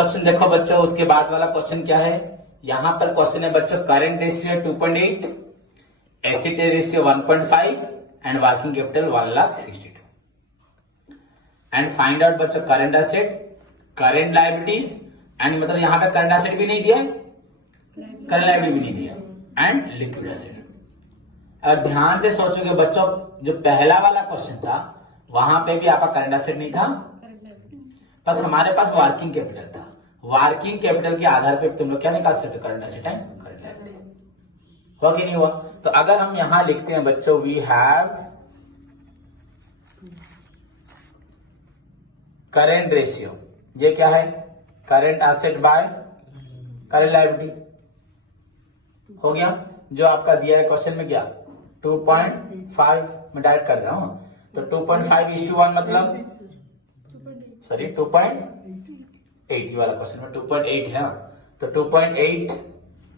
Question देखो बच्चों, उसके बाद वाला क्वेश्चन क्या है। यहां पर क्वेश्चन है बच्चों, current ratio 2.8, acid ratio 1.5 and working capital 1,62 and find out बच्चों current asset, current liabilities and मतलब यहां पे करंट एसेट भी नहीं दिया, करंट लायबिलिटी भी नहीं दिया एंड लिक्विड एसेट। अगर ध्यान से सोचोगे बच्चों, जो पहला वाला क्वेश्चन था वहां पे भी आपका करंट एसेट नहीं था, बस हमारे पास वर्किंग कैपिटल था। वर्किंग कैपिटल के आधार पे तुम लोग क्या निकाल सकते हो, current asset and current liability. हुआ कि नहीं हुआ? तो अगर हम यहां लिखते हैं बच्चों, वी हैव करंट रेशियो, ये क्या है, current asset bye current liability. हो गया, जो आपका दिया है क्वेश्चन में क्या 2.5 में डायरेक्ट कर रहा हूं, तो 2.5:1 मतलब सॉरी 2.8 वाला क्वेश्चन में 2.8 है ना, तो 2.8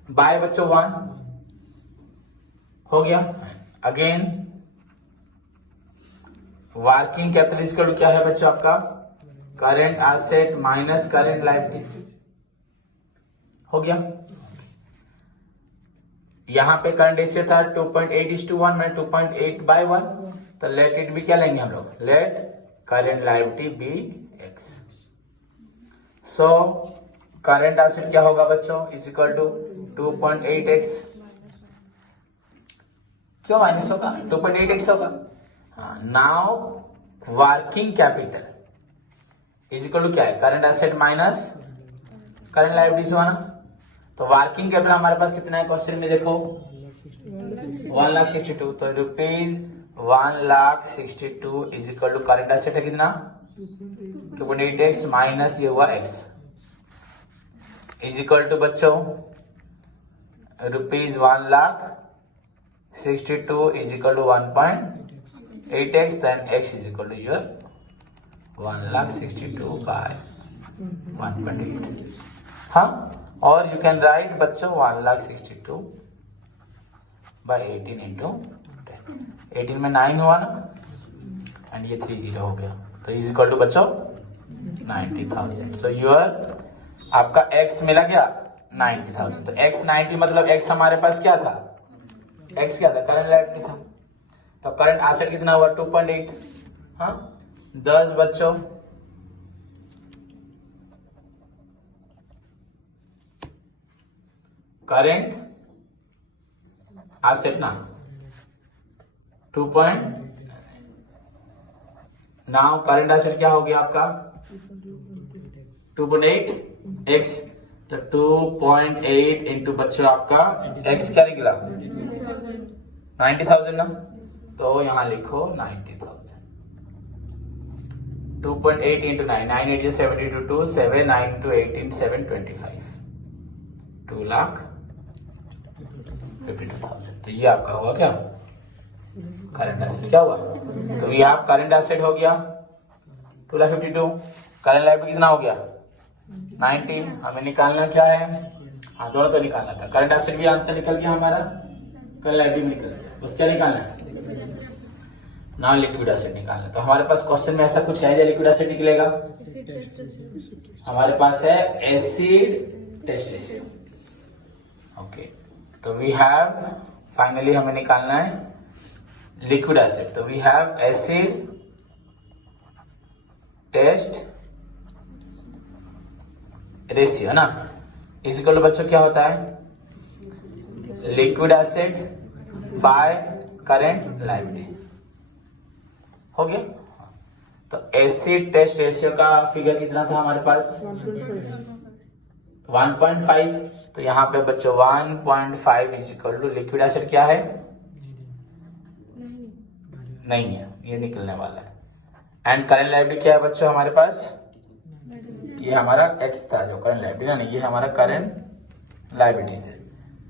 बाय बच्चों 1 हो गया। अगेन वर्किंग कैपिटल क्या है बच्चों आपका, current asset minus current liability. हो गया, यहां पे करंट रेशियो था 2.8:1 में 2.8 बाय 1, तो लेट इट भी क्या लेंगे हम लोग, let current liability be x. So current asset क्या होगा बच्चों, इज इक्वल टू 2.8x, क्यों माइनस होगा, 2.8x होगा। Now working capital is equal to क्या है, current asset minus current liabilities हुआ ना। तो वर्किंग कैपिटल हमारे पास कितना है क्वेश्चन में देखो 1,62, तो ₹1,62 is equal to current asset है कितना 2.8x माइनस ये हुआ x इज इक्वल टू बच्चों ₹1,62 is equal to 1.8x, then x is equal to your 1,62 by 1.8। हाँ, और यू कैन राइट बच्चों 1,62 बाय 18 इंटू 18 में 9 हुआ ना, एंड ये 30 हो गया, तो इज इक्वल टू बच्चों 90,000। सो योर आपका x मिला गया 90,000। तो x 90 मतलब x हमारे पास क्या था, x क्या था, करंट लायबिलिटी था। तो करंट एसेट कितना हुआ 2.8। हाँ 10 बच्चों करंट एसेट ना 2. नाउ करंट एसेट क्या हो गया आपका 2.8x, तो 2.8 इंटू बच्चों आपका x क्या निकला 90,000 ना, तो यहां लिखो 90,000। 2.8 इंटू 9, 9 8 72, 2 7 9 to 18 7 25, 2,52,000। तो ये आपका हुआ क्या करंट एसेट, क्या हुआ, तो ये आप करंट एसेट हो गया 2,52, करंट लायबिलिटी कितना हो गया 90। हमें निकालना क्या है, हाँ दोनों तो निकालना था, करंट एसेट भी आंसर निकल गया हमारा, करंट लायबिलिटी भी निकल गया, बस क्या निकालना है ना, लिक्विड एसेट निकालना। तो हमारे पास क्वेश्चन में ऐसा कुछ है जो लिक्विड एसेट निकलेगा, हमारे पास है एसिड टेस्ट रेशियो। ओके, तो वी हैव फाइनली हमें निकालना है लिक्विड एसिड, तो we have acid test ratio ना, इस इक्वल टू बच्चों क्या होता है liquid acid by current liability. हो गया, तो एसिड टेस्ट रेशियो का फिगर कितना था हमारे पास 1.5, तो यहां पे बच्चों 1.5 is equal to liquid acid क्या है, नहीं है, ये निकलने वाला है। एंड करंट लायबिलिटी क्या है बच्चों हमारे पास, ये हमारा x था जो करंट लायबिलिटी ना, ये हमारा करंट लायबिलिटी है,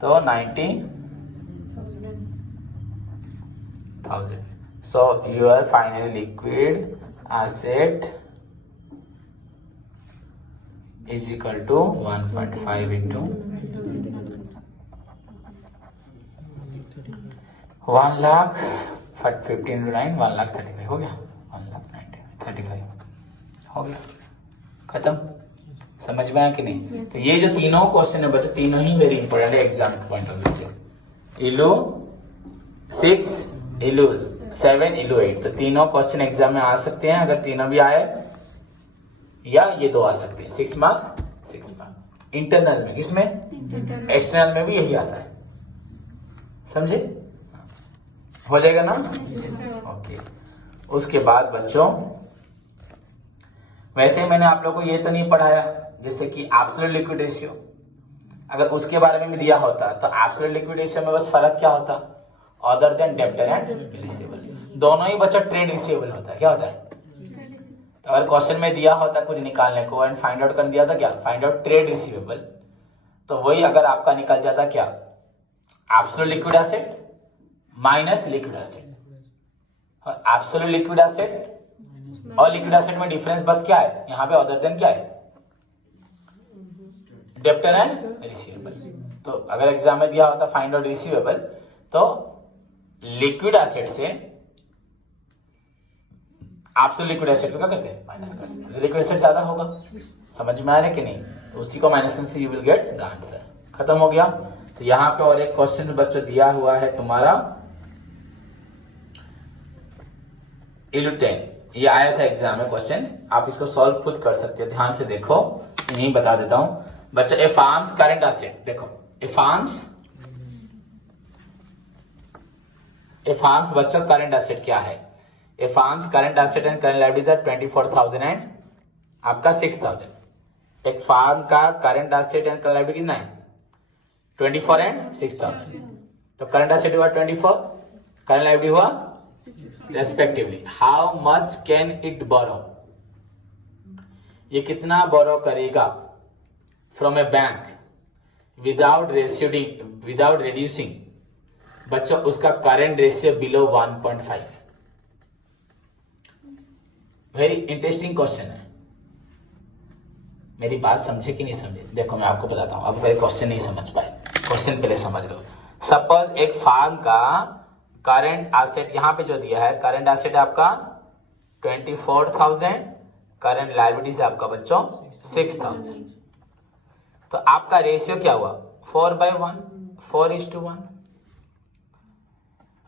तो 90,000। So your final liquid asset is equal to 1.5 into 1,15 into 9 1,35 हो गया, 1,35 हो गया, खत्म। समझ में आया कि नहीं? तो ये जो तीनों क्वेश्चन है बच्चों, तीनों ही वेरी इंपॉर्टेंट है एग्जाम पॉइंट ऑफ व्यू से। इलो 6, इलो 7, इलो 8, तो तीनों क्वेश्चन एग्जाम में आ सकते हैं। अगर तीनों भी आए या ये दो आ सकते हैं, 6 मार्क 6 मार्क इंटरनल में। किसमें? एक्सटर्नल में भी यही आता है, समझे? हो जाएगा ना? ओके। उसके बाद बच्चों वैसे ही मैंने आप लोगों को ये तो नहीं पढ़ाया जैसे कि एब्सोल्यूट लिक्विड रेशियो, अगर उसके बारे में भी दिया होता तो एब्सोल्यूट लिक्विड रेशियो में बस फर्क क्या होता, other than debtor and receivable, दोनों ही बच्चा ट्रेड रिसीवेबल होता है। क्या होता है? तो अगर क्वेश्चन में दिया होता कुछ निकालने को एंड फाइंड आउट कर दिया था क्या, फाइंड आउट ट्रेड रिसीवेबल, तो वही अगर आपका निकल जाता क्या, absolute liquid asset minus liquid asset. और एब्सोल्यूट लिक्विड एसेट और लिक्विड एसेट में डिफरेंस बस क्या है यहाँ पे, अदर देन क्या है, डेब्टर एंड रिसीवेबल। तो अगर एग्जाम में दिया होता फाइंड आउट रिसीवेबल, तो लिक्विड एसेट से एब्सोल्यूट लिक्विड एसेट को क्या करते हैं, माइनस करते हैं। लिक्विड एसेट ज्यादा होगा, समझ में आ रहा है कि नहीं? तो उसी को माइनस करने से you will get the answer. खत्म हो गया। तो यहाँ पे और एक क्वेश्चन बच्चों दिया हुआ है तुम्हारा इलो 10, ये आया था एग्जाम में क्वेश्चन, आप इसको सॉल्व खुद कर सकते हो, ध्यान से देखो, यही बता देता हूं बच्चों। ए फार्म्स करंट एसेट, देखो ए फार्म्स बच्चों करंट एसेट क्या है, A firms current asset and current liabilities are 24,000 and आपका 6,000। एक फार्म का current asset and current liability कितना है, 24 एंड 6,000। तो करंट एसेट हुआ 24, करंट लायबिलिटी हुआ respectively. How much can it borrow, ये कितना बोरो करेगा from a bank without reducing बच्चों उसका current ratio below 1.5। Very interesting question है, मेरी बात समझे कि नहीं समझे? देखो मैं आपको बताता हूं, अब मेरे क्वेश्चन नहीं समझ पाए, क्वेश्चन पहले समझ लो। सपोज एक फार्म का करंट एसेट यहाँ पे जो दिया है, करंट एसेट आपका 24,000, करंट लायबिलिटी से आपका बच्चों 6,000। तो आपका रेशियो क्या हुआ, 4/1, 4:1।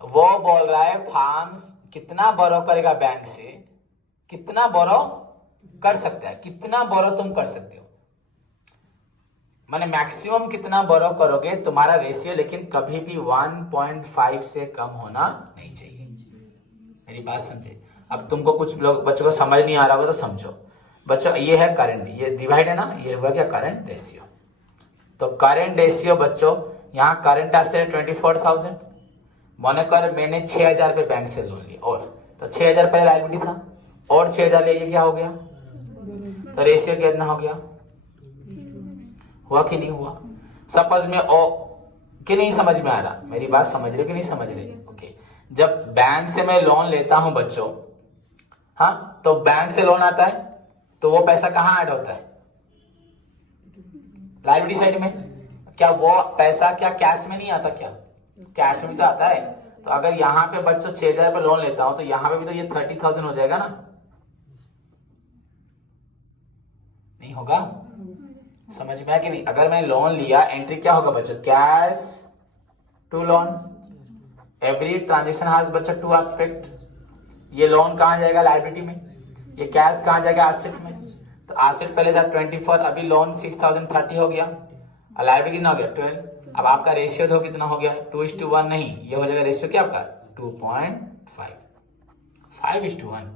वो बोल रहा है फार्म्स कितना बोरो करेगा बैंक से, कितना बोरो कर सकता है, कितना बोरो तुम कर सकते हो, माने मैक्सिमम कितना बोरो करोगे तुम्हारा रेशियो, लेकिन कभी भी 1.5 से कम होना नहीं चाहिए। मेरी बात समझे? अब तुमको कुछ लोग बच्चों को समझ नहीं आ रहा होगा तो समझो बच्चों, ये है करंट, ये डिवाइड है ना, ये हुआ क्या, करंट रेशियो। तो करंट रेशियो बच्चों यहाँ करंट एसेट 24,000, माने कर मैंने 6,000 रुपए बैंक से लोन लिया, और तो 6,000 पहले लायबिलिटी था और 6,000 ले, ये क्या हो गया, तो रेशियो कितना हो गया, हुआ कि नहीं हुआ? सपोज में ओ कि नहीं समझ में आ रहा, मेरी बात समझ रहे कि नहीं समझ रहे? ओके। जब बैंक से मैं लोन लेता हूं बच्चों, हाँ, तो बैंक से लोन आता है तो वो पैसा कहाँ ऐड होता है, लायबिलिटी साइड में। क्या वो पैसा क्या कैश में नहीं आता, क्या कैश में भी तो आता है। तो अगर यहाँ पे बच्चों 6,000 पे लोन लेता हूं तो यहाँ पे भी तो ये 30,000 हो जाएगा ना, नहीं होगा? समझ में आया कि नहीं? अगर मैंने लोन लिया, एंट्री क्या होगा बच्चों, cash to loan. Every transaction has बच्चों 2 एस्पेक्ट। ये लोन कहां जाएगा, लायबिलिटी में, ये कैश कहां जाएगा, एसेट में। तो एसेट पहले था 24, अभी लोन 6,000 30 हो गया, और लायबिलिटी कितना हो गया 12। अब आपका रेशियो तो कितना हो गया, 2:1 नहीं, ये हो जाएगा रेशियो क्या आपका 2.5, 5:1,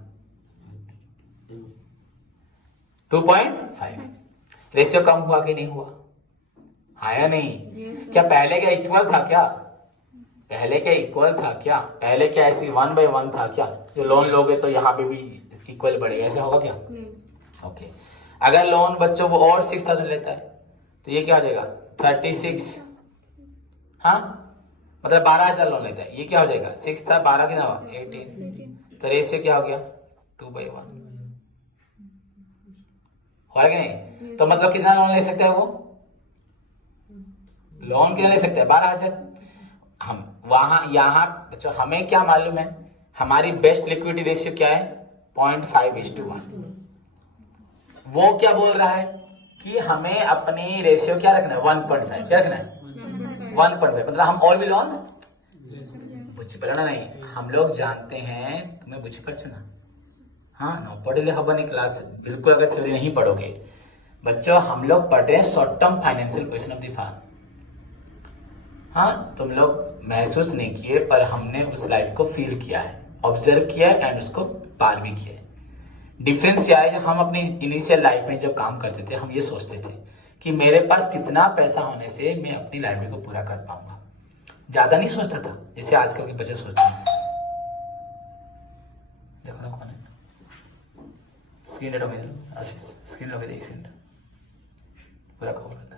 2.5। रेशियो कम हुआ कि नहीं हुआ, आया नहीं? क्या पहले क्या इक्वल था, क्या पहले क्या इक्वल था, क्या पहले क्या ऐसी 1/1 था क्या? जो लोन लोगे तो यहाँ पे भी इक्वल बढ़ेगा, ऐसा होगा क्या? ओके। अगर लोन बच्चों वो और 6,000 लेता है तो ये क्या हो जाएगा 36, हाँ, मतलब 12,000 लोन लेता है, ये क्या हो जाएगा 6 था, 12 कितना हुआ 18। तो रेशियो क्या हो गया 2/1, हो रहा कि नहीं? तो मतलब कितना लोन ले सकते हैं वो, लोन कितना ले सकते हैं 12,000। हम वहां यहां बच्चों हमें क्या मालूम है, हमारी बेस्ट लिक्विडिटी रेशियो क्या है 0.5:1। वो क्या बोल रहा है कि हमें अपनी रेशियो क्या रखना है 1.5, क्या रखना है 1.5, मतलब हम ऑल बिलोंग बुझी पड़ा नहीं, हम लोग जानते हैं तुम्हें बुझी पड़ ना। हाँ नो पढ़े हबनी क्लास बिल्कुल, अगर थ्योरी नहीं पढ़ोगे बच्चों, हम लोग पढ़ रहे हैं short term financial position of the firm. हाँ तुम लोग महसूस नहीं किए, पर हमने उस लाइफ को फील किया है, ऑब्जर्व किया है एंड उसको पार भी किया है। डिफरेंस क्या है, जब हम अपनी इनिशियल लाइफ में जब काम करते थे हम ये सोचते थे कि मेरे पास कितना पैसा होने से मैं अपनी लाइब्रेरी को पूरा कर पाऊंगा, ज्यादा नहीं सोचता था जैसे आजकल के बच्चे सोचते हैं। देखो ना कौन है, स्क्रीन रेड हो गई, स्क्रीन हो गई, एक सेकंड पूरा कवर होता है।